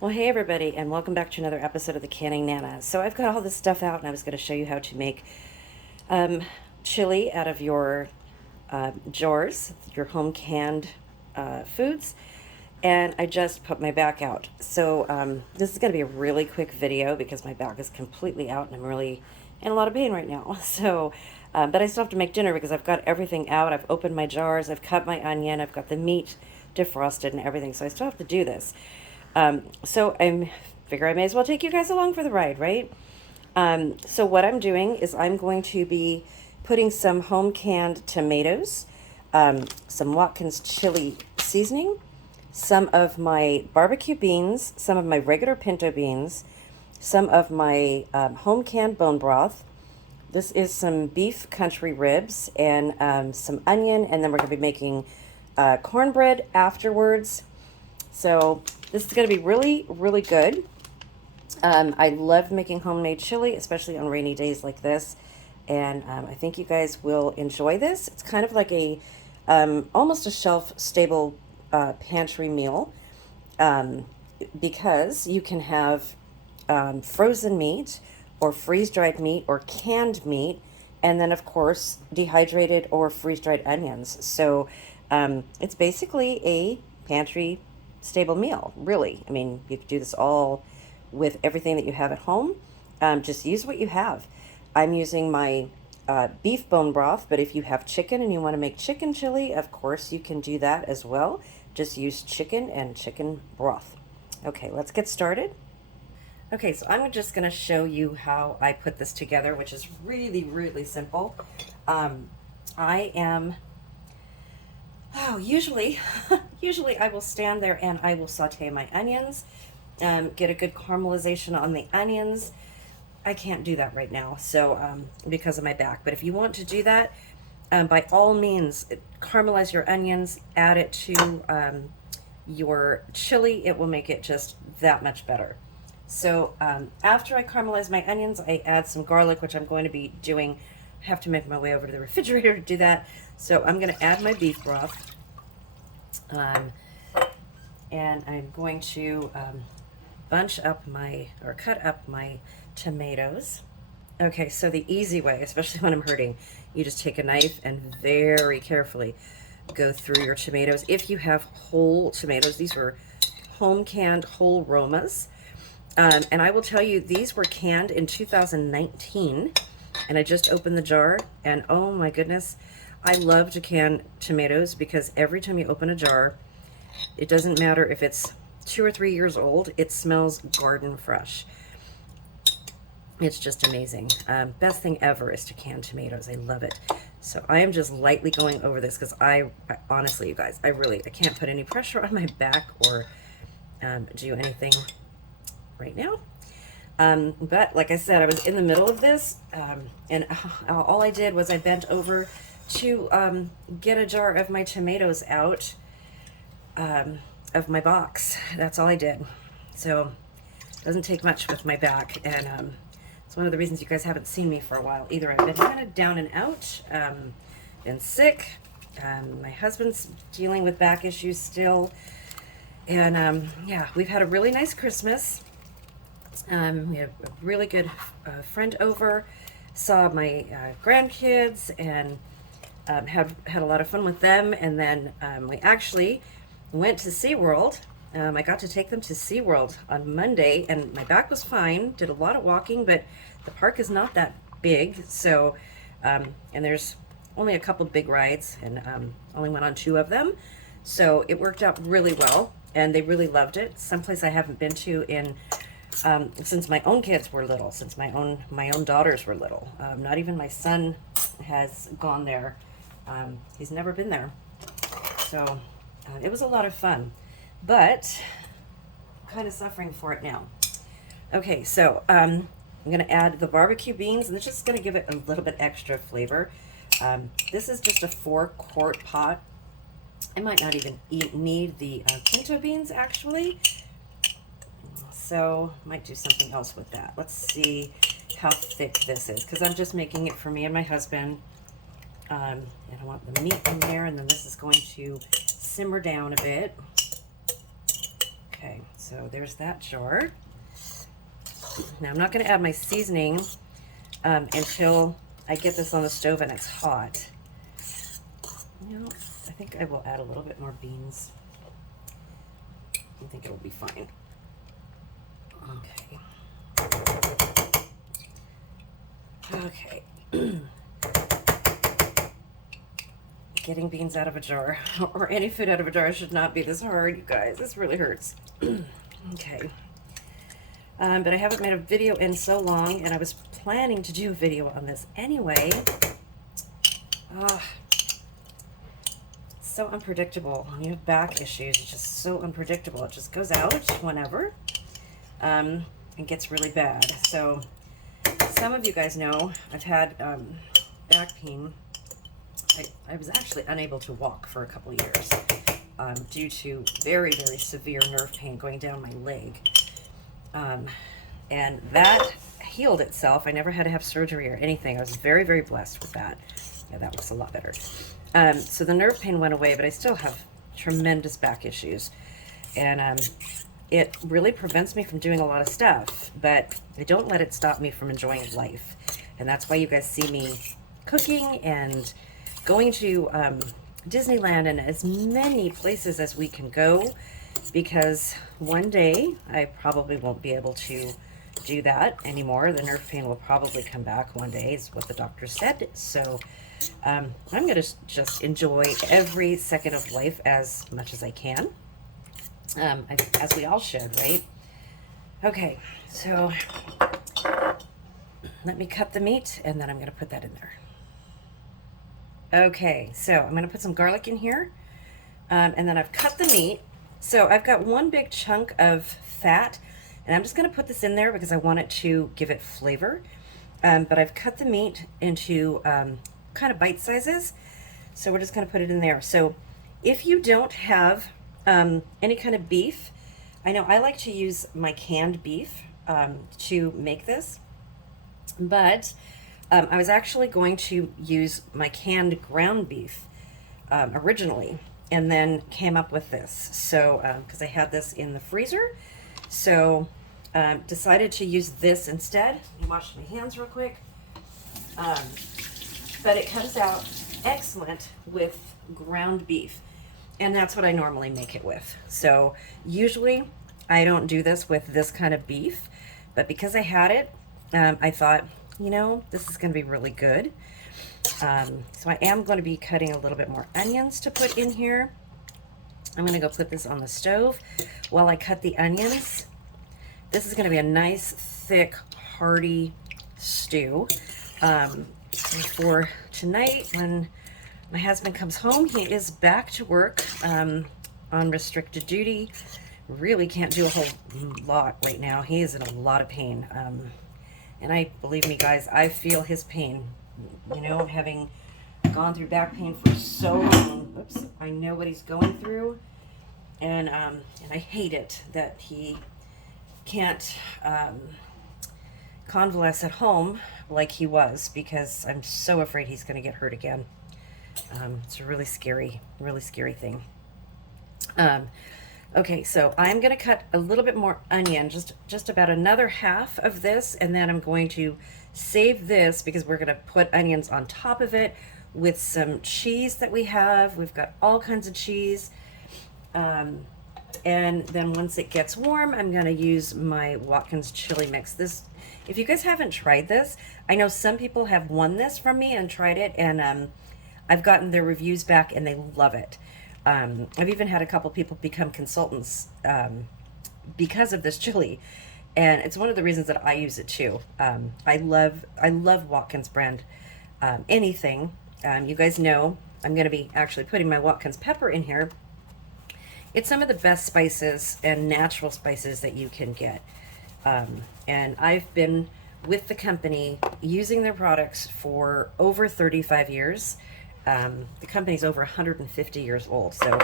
Well, hey everybody, and welcome back to another episode of the Canning Nana. So I've got all this stuff out, and I was going to show you how to make chili out of your jars, your home canned foods. And I just put my back out. So this is going to be a really quick video because my back is completely out, and I'm really in a lot of pain right now. So, but I still have to make dinner because I've got everything out. I've opened my jars. I've cut my onion. I've got the meat defrosted and everything. So I still have to do this. So I figure I may as well take you guys along for the ride, right? So what I'm doing is I'm going to be putting some home canned tomatoes, some Watkins chili seasoning, some of my barbecue beans, some of my regular pinto beans, some of my home canned bone broth. This is some beef country ribs and some onion, and then we're going to be making cornbread afterwards. So this is going to be really, really good. I love making homemade chili, especially on rainy days like this. And I think you guys will enjoy this. It's kind of like a almost a shelf-stable pantry meal because you can have frozen meat or freeze-dried meat or canned meat, and then, of course, dehydrated or freeze-dried onions. So it's basically a pantry stable meal, really. I mean, you could do this all with everything that you have at home. Just use what you have. I'm using my beef bone broth, but if you have chicken and you want to make chicken chili, of course you can do that as well. Just use chicken and chicken broth. Okay, let's get started. Okay, so I'm just going to show you how I put this together, which is really, really simple. I am usually I will stand there and I will saute my onions, get a good caramelization on the onions. I can't do that right now, so because of my back. But if you want to do that, by all means, caramelize your onions, add it to your chili. It will make it just that much better. So after I caramelize my onions, I add some garlic, which I'm going to be doing. I have to make my way over to the refrigerator to do that. So I'm going to add my beef broth. And I'm going to cut up my tomatoes. Okay, so the easy way, especially when I'm hurting, you just take a knife and very carefully go through your tomatoes. If you have whole tomatoes, these were home canned whole Romas. And I will tell you, these were canned in 2019, and I just opened the jar, and oh my goodness, I love to can tomatoes because every time you open a jar, it doesn't matter if it's 2 or 3 years old, it smells garden fresh. It's just amazing. Best thing ever is to can tomatoes. I love it. So I am just lightly going over this because I honestly, you guys, I can't put any pressure on my back or do anything right now. But like I said, I was in the middle of this, and all I did was I bent over to get a jar of my tomatoes out of my box. That's all I did. So it doesn't take much with my back, and it's one of the reasons you guys haven't seen me for a while either. I've been kind of down and out, been sick. My husband's dealing with back issues still, and yeah, we've had a really nice Christmas. We had a really good friend over, saw my grandkids, and had a lot of fun with them. And then we actually went to SeaWorld. I got to take them to SeaWorld on Monday, and my back was fine. Did a lot of walking, but the park is not that big, so and there's only a couple big rides, and only went on 2 of them, so it worked out really well, and they really loved it. Someplace I haven't been to in since my own kids were little, since my own daughters were little. Not even my son has gone there. He's never been there. So it was a lot of fun, but I'm kind of suffering for it now. Okay, so I'm going to add the barbecue beans, and it's just going to give it a little bit extra flavor. This is just a 4-quart pot. I might not even need the pinto beans, actually. So might do something else with that. Let's see how thick this is, because I'm just making it for me and my husband. And I want the meat in there, and then this is going to simmer down a bit. Okay, So there's that jar. Now I'm not going to add my seasoning until I get this on the stove and it's hot. You know, I think I will add a little bit more beans. I think it will be fine. Okay. Okay. Getting beans out of a jar, or any food out of a jar, should not be this hard, you guys. This really hurts. Okay. But I haven't made a video in so long, and I was planning to do a video on this anyway. So unpredictable. When you have back issues, it's just so unpredictable. It just goes out whenever and gets really bad. So some of you guys know I've had back pain. I was actually unable to walk for a couple of years due to very, very severe nerve pain going down my leg. And that healed itself. I never had to have surgery or anything. I was very, very blessed with that. Yeah, that looks a lot better. So the nerve pain went away, but I still have tremendous back issues. And it really prevents me from doing a lot of stuff, but I don't let it stop me from enjoying life. And that's why you guys see me cooking and going to Disneyland and as many places as we can go, because one day I probably won't be able to do that anymore. The nerve pain will probably come back one day, is what the doctor said. So I'm going to just enjoy every second of life as much as I can, as we all should, right? Okay, so let me cut the meat, and then I'm going to put that in there. Okay, so I'm going to put some garlic in here, and then I've cut the meat. So I've got one big chunk of fat, and I'm just going to put this in there because I want it to give it flavor. But I've cut the meat into kind of bite sizes, so we're just going to put it in there. So if you don't have any kind of beef, I know I like to use my canned beef to make this, but I was actually going to use my canned ground beef originally, and then came up with this. So, because I had this in the freezer, so decided to use this instead. Let me wash my hands real quick. But it comes out excellent with ground beef, and that's what I normally make it with. So usually I don't do this with this kind of beef, but because I had it, I thought, you know, this is going to be really good. So I am going to be cutting a little bit more onions to put in here. I'm going to go put this on the stove while I cut the onions. This is going to be a nice, thick, hearty stew. For tonight, when my husband comes home, he is back to work on restricted duty. Really can't do a whole lot right now. He is in a lot of pain. And believe me, guys, I feel his pain. You know, having gone through back pain for so long. Oops, I know what he's going through. And I hate it that he can't convalesce at home like he was, because I'm so afraid he's going to get hurt again. It's a really scary thing. Okay, so I'm going to cut a little bit more onion, just about another half of this, and then I'm going to save this because we're going to put onions on top of it with some cheese that we have. We've got all kinds of cheese. And then once it gets warm, I'm going to use my Watkins chili mix. This, if you guys haven't tried this, I know some people have won this from me and tried it, and I've gotten their reviews back and they love it. I've even had a couple people become consultants because of this chili, and it's one of the reasons that I use it too. I love Watkins brand anything. You guys know I'm going to be actually putting my Watkins pepper in here. It's some of the best spices and natural spices that you can get. And I've been with the company using their products for over 35 years. The company's over 150 years old. So,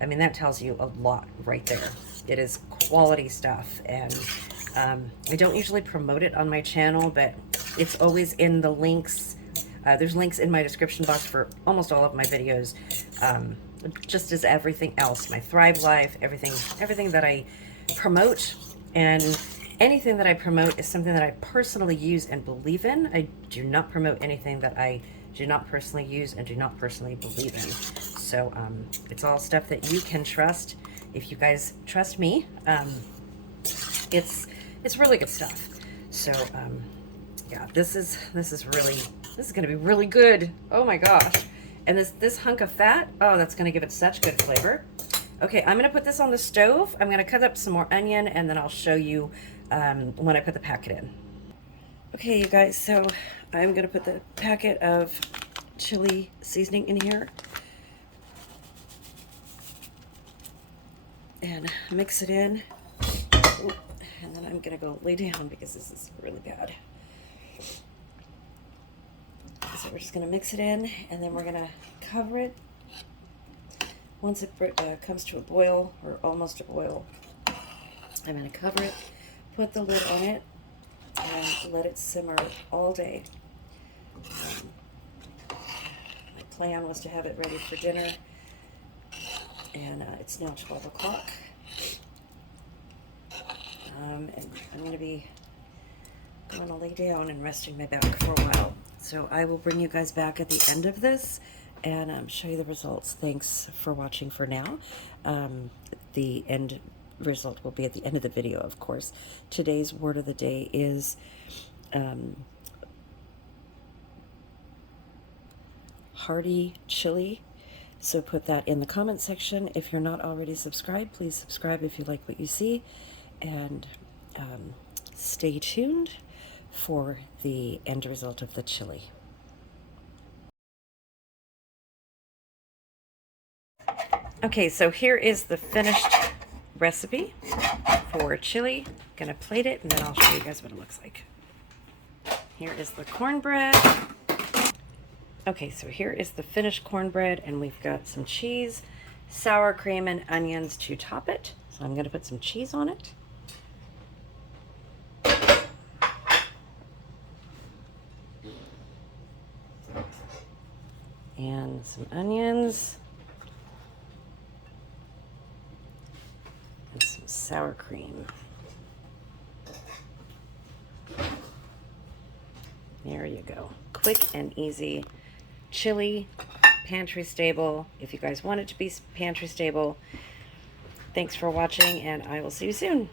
I mean, that tells you a lot right there. It is quality stuff. And I don't usually promote it on my channel, but it's always in the links. There's links in my description box for almost all of my videos. Just as everything else, my Thrive Life, everything that I promote, and anything that I promote is something that I personally use and believe in. I do not promote anything that I do not personally use and do not personally believe in. So it's all stuff that you can trust. If you guys trust me, it's really good stuff. So yeah, this is gonna be really good. Oh my gosh. And this hunk of fat, oh, that's gonna give it such good flavor. Okay, I'm gonna put this on the stove. I'm gonna cut up some more onion, and then I'll show you when I put the packet in. Okay, you guys, so I'm gonna put the packet of chili seasoning in here and mix it in. Ooh, and then I'm gonna go lay down because this is really bad. So we're just gonna mix it in, and then we're gonna cover it. Once it comes to a boil, or almost a boil, I'm going to cover it, put the lid on it, and let it simmer all day. My plan was to have it ready for dinner, and it's now 12 o'clock. And I'm going to be going to lay down and resting my back for a while. So I will bring you guys back at the end of this and show you the results. Thanks for watching for now. The end result will be at the end of the video, of course. Today's word of the day is hearty chili. So put that in the comment section. If you're not already subscribed, please subscribe if you like what you see. And stay tuned for the end result of the chili. Okay, so here is the finished recipe for chili. I'm gonna plate it, and then I'll show you guys what it looks like. Here is the cornbread. Okay, so here is the finished cornbread, and we've got some cheese, sour cream, and onions to top it. So I'm gonna put some cheese on it. And some onions. And some sour cream. There you go. Quick and easy chili, pantry stable. If you guys want it to be pantry stable. Thanks for watching, and I will see you soon.